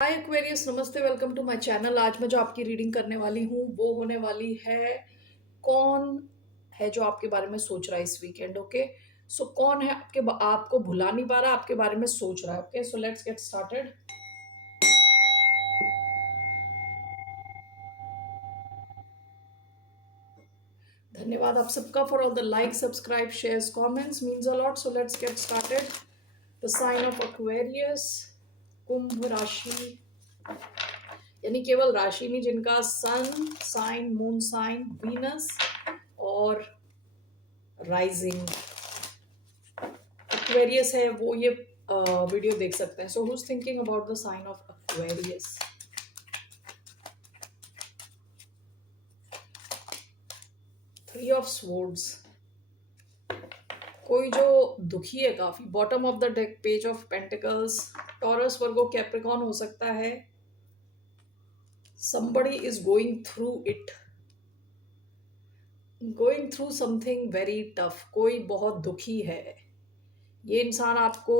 हाय Aquarius, नमस्ते, welcome to my channel. आज मैं जो आपकी रीडिंग करने वाली हूँ वो होने वाली है कौन है जो आपके बारे में सोच रहा है इस वीकेंड। ओके, सो कौन है आपको भुला नहीं पा रहा, आपके बारे में सोच रहा है। Okay, so let's get started. धन्यवाद आप सबका for all the like, subscribe, shares, comments, means a lot. So let's get started. The sign of Aquarius, Kumbh राशि, यानी केवल राशि नहीं, जिनका sun sign, moon sign, Venus और राइजिंग एक्वेरियस है, वो ये वीडियो देख सकते हैं। So who is thinking about the sign of Aquarius? Three of swords, कोई जो दुखी है काफी। Bottom of the deck, page of pentacles, taurus, Virgo, Capricorn हो सकता है। somebody is going through something very tough। कोई बहुत दुखी है। ये इंसान आपको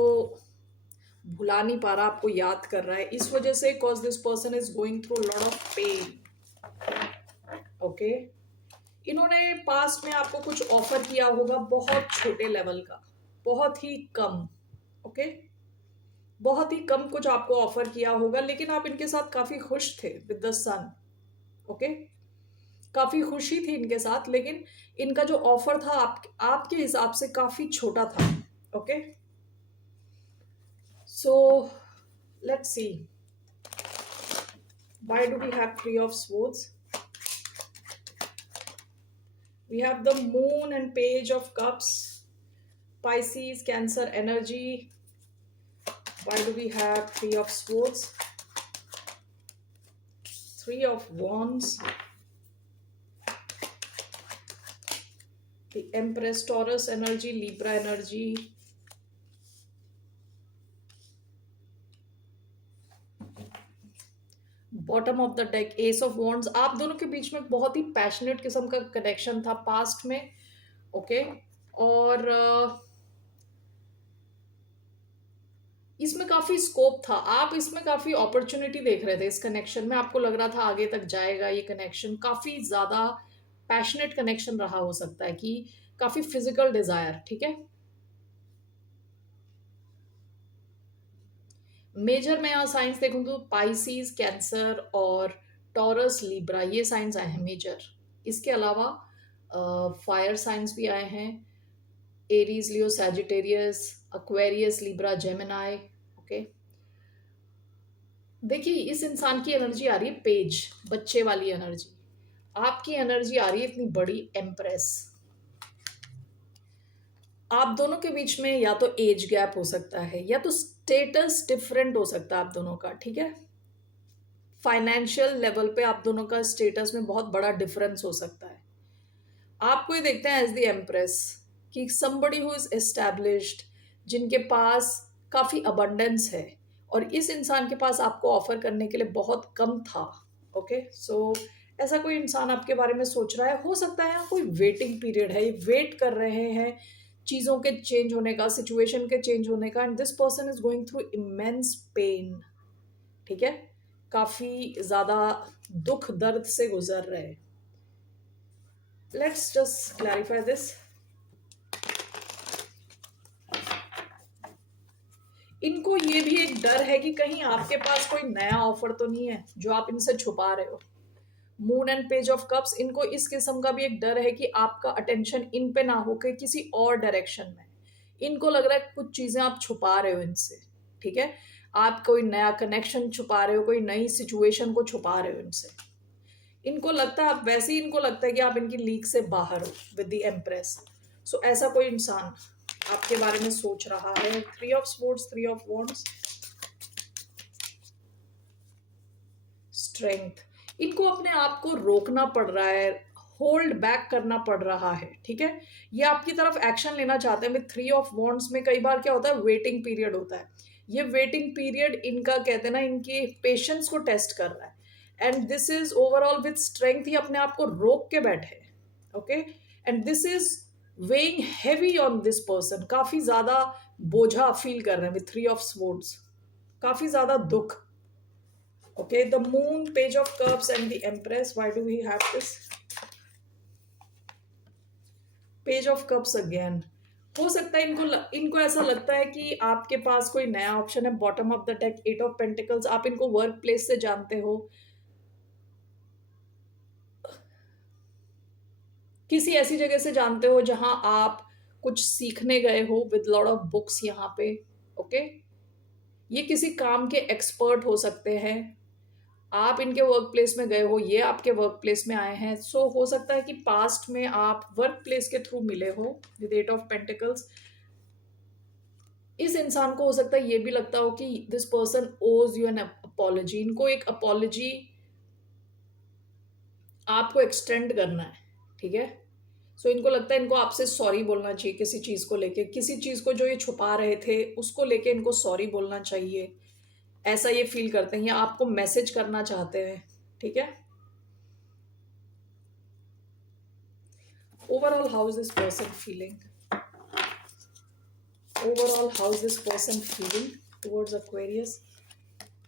भुला नहीं पा रहा, आपको याद कर रहा है इस वजह से, cause this person is going through a lot of pain। Okay, इन्होंने पास्ट में आपको कुछ ऑफर किया होगा, बहुत छोटे लेवल का, बहुत ही कम। ओके, बहुत ही कम कुछ आपको ऑफर किया होगा, लेकिन आप इनके साथ काफी खुश थे विद द सन। ओके, काफी खुशी थी इनके साथ, लेकिन इनका जो ऑफर था आपके हिसाब से काफी छोटा था। Okay, so let's see why do we have three of swords. We have the moon and page of cups, Pisces, Cancer energy. Why do we have three of swords, three of wands, the Empress, Taurus energy, Libra energy, bottom of the deck, ace of wands. आप दोनों के बीच में बहुत ही passionate किस्म का connection था past में। Okay, और इसमें काफी स्कोप था, आप इसमें काफी अपॉर्चुनिटी देख रहे थे इस कनेक्शन में। आपको लग रहा था आगे तक जाएगा ये कनेक्शन, काफी ज्यादा पैशनेट कनेक्शन रहा हो सकता है, कि काफी फिजिकल डिजायर। ठीक है, मेजर में यहाँ साइंस देखूँ तो पाइसीज, कैंसर और टॉरस, लिब्रा, ये साइंस आए हैं मेजर। इसके अलावा फायर साइंस भी आए हैं, Aries, Leo, Sagittarius, Aquarius, Libra, Gemini. Okay, देखिए इस इंसान की एनर्जी आ रही है पेज, बच्चे वाली एनर्जी। आपकी एनर्जी आ रही है इतनी बड़ी, एम्प्रेस। आप दोनों के बीच में या तो एज गैप हो सकता है, या तो स्टेटस डिफरेंट हो सकता है आप दोनों का। ठीक है, फाइनेंशियल लेवल पे आप दोनों का स्टेटस में बहुत बड़ा डिफरेंस हो सकता है। आपको ये देखते हैं एज द एम्प्रेस, कि somebody who is established, जिनके पास काफी अबंडेंस है, और इस इंसान के पास आपको ऑफर करने के लिए बहुत कम था। ओके, सो ऐसा कोई इंसान आपके बारे में सोच रहा है। हो सकता है यहाँ कोई वेटिंग पीरियड है, ये वेट कर रहे हैं चीजों के चेंज होने का, सिचुएशन के चेंज होने का, and this person is going through immense pain. ठीक है, काफी ज्यादा दुख दर्द से गुजर रहे हैं। Let's just clarify this. इनको ये भी एक डर है कि कहीं आपके पास कोई नया ऑफर तो नहीं है जो आप इनसे छुपा रहे हो। Moon and page of cups, इनको इस किस्म का भी एक डर है कि आपका अटेंशन इन पे ना हो के किसी और डायरेक्शन में। इनको लग रहा है कुछ चीजें आप छुपा रहे हो इनसे। ठीक है, आप कोई नया कनेक्शन छुपा रहे हो, कोई नई सिचुएशन को छुपा रहे हो इनसे। इनको लगता है, आप वैसे ही इनको लगता है कि आप इनकी लीग से बाहर हो विद द एम्प्रेस। सो ऐसा कोई इंसान आपके बारे में सोच रहा है। Three of swords, three of wands, strength. इनको अपने आप को रोकना पड़ रहा है, होल्ड बैक करना पड़ रहा है। ठीक है, ये आपकी तरफ एक्शन लेना चाहते हैं। विद थ्री ऑफ वॉन्ड्स में कई बार क्या होता है, वेटिंग पीरियड होता है। ये वेटिंग पीरियड इनका, कहते हैं ना, इनके पेशेंस को टेस्ट कर रहा है। And this is overall with strength, ही अपने आप को रोक के बैठे। Okay, and this is weighing heavy on this person. काफी ज्यादा बोझा फील कर रहे हैं विद थ्री ऑफ स्वॉर्ड्स, काफी ज्यादा दुख। Okay, the moon, page of cups and the empress. Why do we have this page of cups again? हो सकता है इनको ऐसा लगता है कि आपके पास कोई नया ऑप्शन है. Bottom of the deck, eight of pentacles. आप इनको वर्क प्लेस से जानते हो, किसी ऐसी जगह से जानते हो जहां आप कुछ सीखने गए हो विद लॉट ऑफ बुक्स यहाँ पे. ओके, ये किसी काम के एक्सपर्ट हो सकते हैं. आप इनके वर्क प्लेस में गए हो, ये आपके वर्क प्लेस में आए हैं. सो हो सकता है कि पास्ट में आप वर्क प्लेस के थ्रू मिले हो विद एट ऑफ पेंटिकल्स. इस इंसान को हो सकता है ये भी लगता हो कि दिस पर्सन ओज यू एन अपॉलॉजी. इनको एक अपॉलॉजी आपको एक्सटेंड करना है. ठीक है, सो इनको लगता है इनको आपसे सॉरी बोलना चाहिए किसी चीज़ को लेके, किसी चीज़ को जो ये छुपा रहे थे उसको लेके इनको सॉरी बोलना चाहिए. ऐसा ये फील करते हैं या आपको मैसेज करना चाहते हैं. ठीक है, overall how is this person feeling? Overall how is this person feeling towards Aquarius?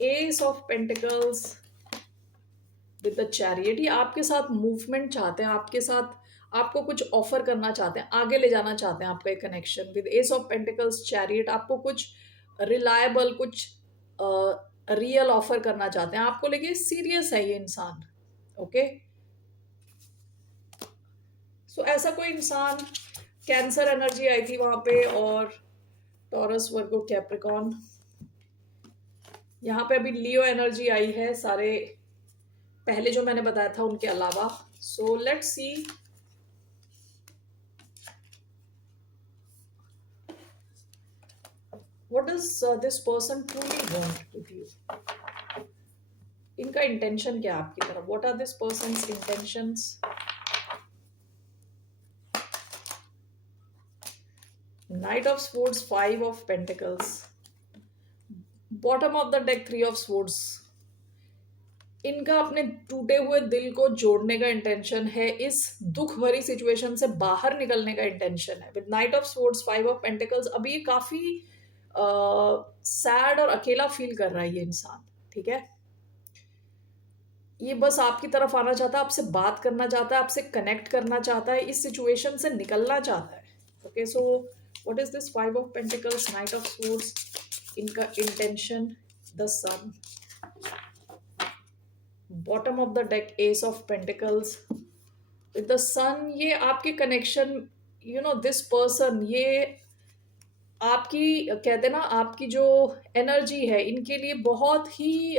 S of pentacles with the chariot. ये आपके साथ मूवमेंट चाहते हैं, आपके साथ आपको कुछ ऑफर करना चाहते हैं, आगे ले जाना चाहते हैं आपका एक connection. With S of pentacles chariot आपको कुछ रिलायबल, कुछ रियल ऑफर करना चाहते हैं. आपको लेके सीरियस है ये इंसान. ओके, सो ऐसा कोई इंसान, कैंसर एनर्जी आई थी वहां पे, और टॉरस, वर्गो, कैप्रिकॉन. यहाँ पे अभी लियो एनर्जी आई है, सारे पहले जो मैंने बताया था उनके अलावा. सो let's C what does this person truly want with you. इनका इंटेंशन क्या है आपकी तरफ? what are this person's intentions? Night of swords, five of pentacles. Bottom of the deck, three of swords. इनका अपने टूटे हुए दिल को जोड़ने का इंटेंशन है, इस दुख भरी सिचुएशन से बाहर निकलने का इंटेंशन है. With night of swords, five of pentacles, अभी काफी सैड और अकेला फील कर रहा है ये इंसान. ठीक है, ये बस आपकी तरफ आना चाहता है, आपसे बात करना चाहता है, आपसे कनेक्ट करना चाहता है, इस सिचुएशन से निकलना चाहता है. Okay, so what is this five of pentacles, knight of swords? इनका intention, the sun. Bottom of the deck, ace of pentacles with the sun. ये आपके connection, you know this person, ये आपकी, कहते हैं ना, आपकी जो एनर्जी है इनके लिए बहुत ही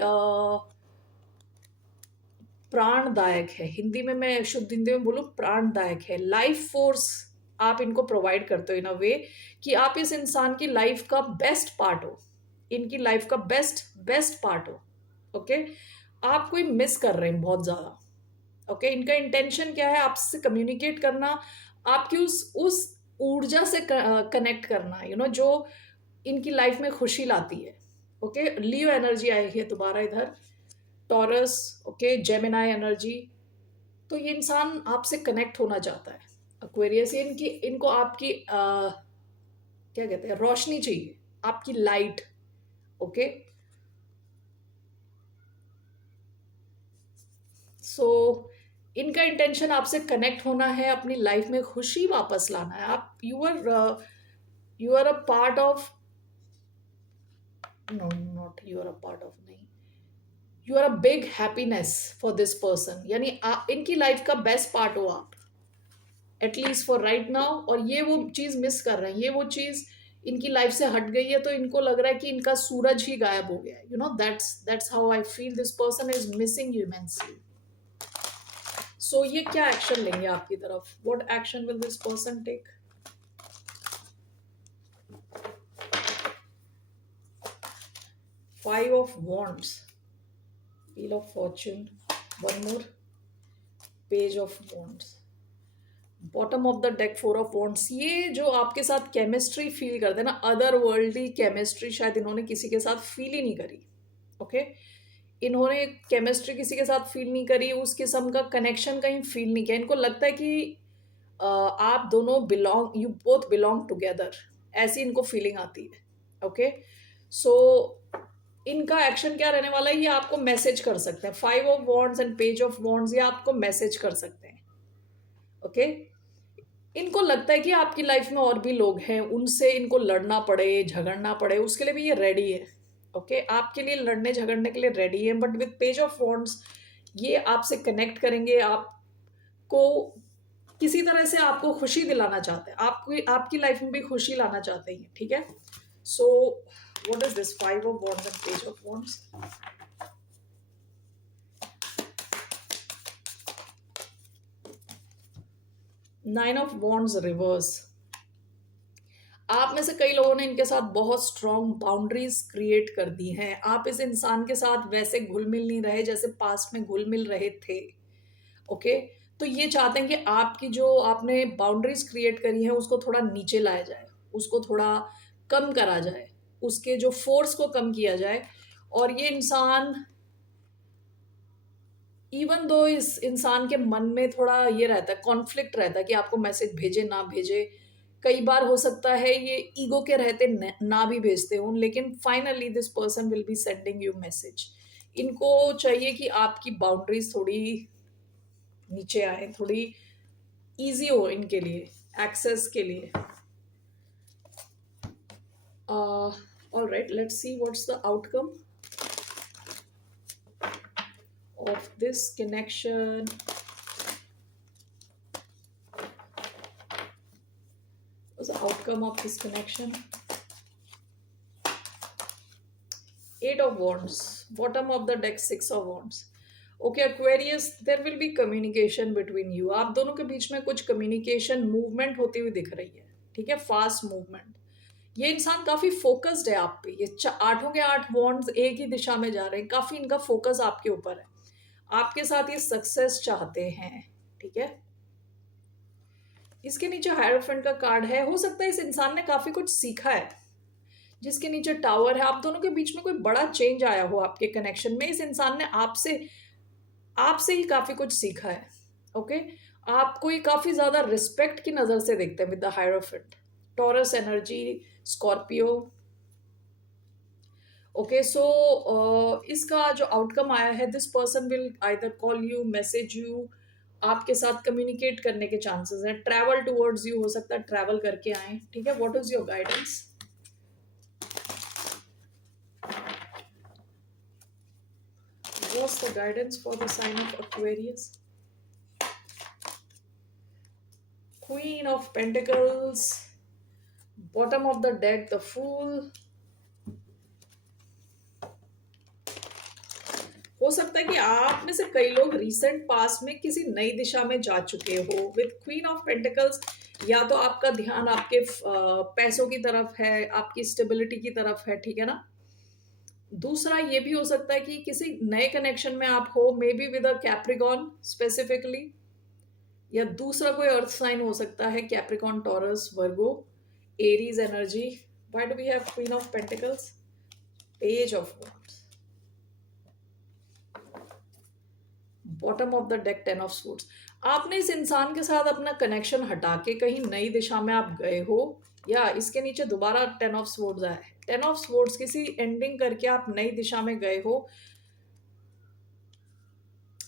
प्राणदायक है. हिंदी में, मैं शुद्ध हिंदी में बोलूँ, प्राणदायक है. लाइफ फोर्स आप इनको प्रोवाइड करते हो इन अ वे कि आप इस इंसान की लाइफ का बेस्ट पार्ट हो, इनकी लाइफ का बेस्ट पार्ट हो. ओके, आप कोई मिस कर रहे हैं बहुत ज़्यादा. ओके, इनका इंटेंशन क्या है? आपसे कम्युनिकेट करना, आपकी उस ऊर्जा से कनेक्ट करना, यू नो, जो इनकी लाइफ में खुशी लाती है. ओके, लियो एनर्जी आई है दोबारा इधर, टॉरस, ओके, जेमिनाई एनर्जी. तो ये इंसान आपसे कनेक्ट होना चाहता है. एक्वेरियस, इनको आपकी क्या कहते हैं, रोशनी चाहिए, आपकी लाइट. ओके, सो इनका इंटेंशन आपसे कनेक्ट होना है, अपनी लाइफ में खुशी वापस लाना है. आप you are a part of, no not you are a part of, नहीं, you are a big happiness for this person. यानी इनकी लाइफ का बेस्ट पार्ट हो आप, एटलीस्ट फॉर राइट नाउ. और ये वो चीज़ मिस कर रहे हैं, ये वो चीज़ इनकी लाइफ से हट गई है, तो इनको लग रहा है कि इनका सूरज ही गायब हो गया है. You know, that's how I feel. This person is missing you immensely. So ये क्या एक्शन लेंगे आपकी तरफ? What action will this person take? Five of wands, wheel of fortune, one more, page of wands. Bottom of the deck, four of wands. ये जो आपके साथ chemistry feel करते हैं ना, अदर वर्ल्डली केमिस्ट्री, शायद इन्होंने किसी के साथ फील ही नहीं करी. ओके, इन्होंने केमिस्ट्री किसी के साथ फील नहीं करी, उस किस्म का कनेक्शन कहीं फील नहीं किया. इनको लगता है कि आप दोनों यू बोथ बिलोंग टुगेदर, ऐसी इनको फीलिंग आती है. ओके, सो इनका एक्शन क्या रहने वाला है, ये आपको मैसेज कर सकते हैं। 5 of wands and page of wands, ये आपको मैसेज कर सकते हैं। ओके, इनको लगता है कि आपकी लाइफ में और भी लोग हैं, उनसे इनको लड़ना पड़े, झगड़ना पड़े, उसके लिए भी ये रेडी है। ओके, आपके लिए लड़ने झगड़ने के लिए रेडी है। But with page of wands ये आपसे कनेक्ट करेंगे, आपको किसी तरह से आपको खुशी दिलाना चाहते हैं, आपको आपकी लाइफ में भी खुशी लाना चाहते हैं। ठीक है, सो what is this 5 of wands and page of wands? 9 of wands reverse. आप में से कई लोगों ने इनके साथ बहुत स्ट्रॉन्ग बाउंड्रीज क्रिएट कर दी हैं। आप इस इंसान के साथ वैसे घुल मिल नहीं रहे जैसे पास्ट में घुल मिल रहे थे। ओके, तो ये चाहते हैं कि आपकी जो आपने बाउंड्रीज क्रिएट करी है उसको थोड़ा नीचे लाया जाए, उसको थोड़ा कम करा जाए, उसके जो फोर्स को कम किया जाए। और ये इंसान, इवन दो इस इंसान के मन में थोड़ा ये रहता है, कॉन्फ्लिक्ट रहता है कि आपको मैसेज भेजे ना भेजे। कई बार हो सकता है ये ईगो के रहते ना भी भेजते हो, लेकिन finally this person will be sending you message. इनको चाहिए कि आपकी बाउंड्रीज थोड़ी नीचे आए, थोड़ी इजी हो इनके लिए, एक्सेस के लिए। All right, let's see what's the outcome of this connection. What's the outcome of this connection? 8 of Wands, bottom of the deck 6 of Wands. Okay, Aquarius, there will be communication between you. आप दोनों के बीच में कुछ communication movement होती हुई दिख रही है। ठीक है, फास्ट मूवमेंट। ये इंसान काफी फोकस्ड है आप पे। ये 8 के 8 वॉन्ड्स एक ही दिशा में जा रहे हैं, काफी इनका फोकस आपके ऊपर है, आपके साथ ये सक्सेस चाहते हैं। ठीक है, इसके नीचे हायरोफेंट का कार्ड है। हो सकता है इस इंसान ने काफी कुछ सीखा है। जिसके नीचे टावर है, आप दोनों के बीच में कोई बड़ा चेंज आया हो आपके कनेक्शन में। इस इंसान ने आपसे आपसे ही काफी कुछ सीखा है। ओके, आपको ये काफी ज्यादा रिस्पेक्ट की नजर से देखते हैं with the hierophant. Taurus energy, Scorpio. Okay, so इसका जो आउटकम आया है, this person will either call you, message you, आपके साथ कम्युनिकेट करने के चांसेस हैं। ट्रैवल टुवर्ड्स यू, हो सकता है ट्रैवल करके आए। ठीक है, what is your guidance? What's the guidance for the sign of Aquarius? Queen of Pentacles, bottom of the deck the Fool. हो सकता है कि आप में से कई लोग रिसेंट पास में किसी नई दिशा में जा चुके हो विद क्वीन ऑफ पेंटिकल्स। या तो आपका ध्यान आपके पैसों की तरफ है, आपकी स्टेबिलिटी की तरफ है। ठीक है ना, दूसरा ये भी हो सकता है कि किसी नए कनेक्शन में आप हो, maybe with a Capricorn specifically, या दूसरा कोई अर्थ साइन हो सकता है, Capricorn, Taurus, Virgo, Aries energy. Why do we have queen of pentacles? Page of wands, bottom of the deck 10 of suits. आपने इस इंसान के साथ अपना कनेक्शन हटा के कहीं नई दिशा में आप गए हो, या इसके नीचे दोबारा 10 ऑफ स्वॉर्ड्स आया है। 10 ऑफ स्वॉर्ड्स, किसी एंडिंग करके आप नई दिशा में गए हो।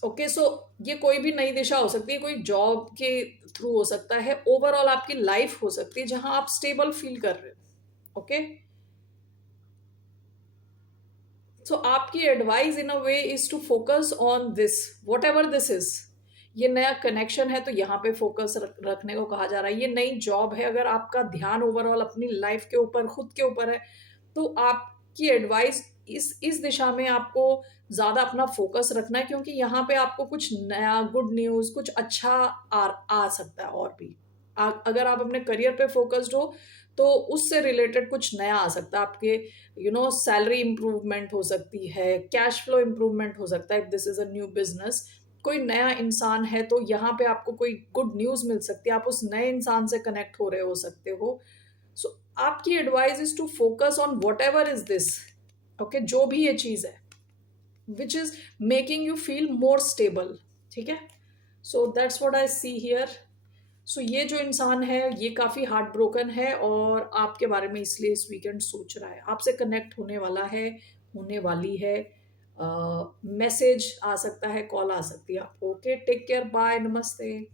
ओके, सो ये कोई भी नई दिशा हो सकती है, कोई जॉब के थ्रू हो सकता है, ओवरऑल आपकी लाइफ हो सकती है जहां आप स्टेबल फील कर रहे हो। ओके, सो आपकी advice in a way is to focus on this, whatever this is. ये नया कनेक्शन है तो यहाँ पे फोकस रखने को कहा जा रहा है। ये नई जॉब है, अगर आपका ध्यान ओवरऑल अपनी लाइफ के ऊपर, खुद के ऊपर है, तो आपकी एडवाइस इस दिशा में आपको ज़्यादा अपना फोकस रखना है, क्योंकि यहाँ पे आपको कुछ नया, गुड न्यूज़, कुछ अच्छा आ सकता है। और भी अगर आप अपने करियर पे फोकस्ड हो तो उससे रिलेटेड कुछ नया आ सकता है आपके। सैलरी इंप्रूवमेंट हो सकती है, कैश फ्लो इंप्रूवमेंट हो सकता है if this is a new business. कोई नया इंसान है तो यहाँ पे आपको कोई गुड न्यूज़ मिल सकती है, आप उस नए इंसान से कनेक्ट हो रहे हो सकते हो। सो आपकी advice is to focus on whatever is this. Okay, जो भी ये चीज़ है which is making you feel more stable. ठीक है, so that's what I see here. So ये जो इंसान है ये काफ़ी हार्ट ब्रोकन है और आपके बारे में इसलिए इस वीकेंड सोच रहा है, आपसे कनेक्ट होने वाला है, होने वाली है। मैसेज आ सकता है, कॉल आ सकती है आपको। ओके, टेक केयर, बाय, नमस्ते।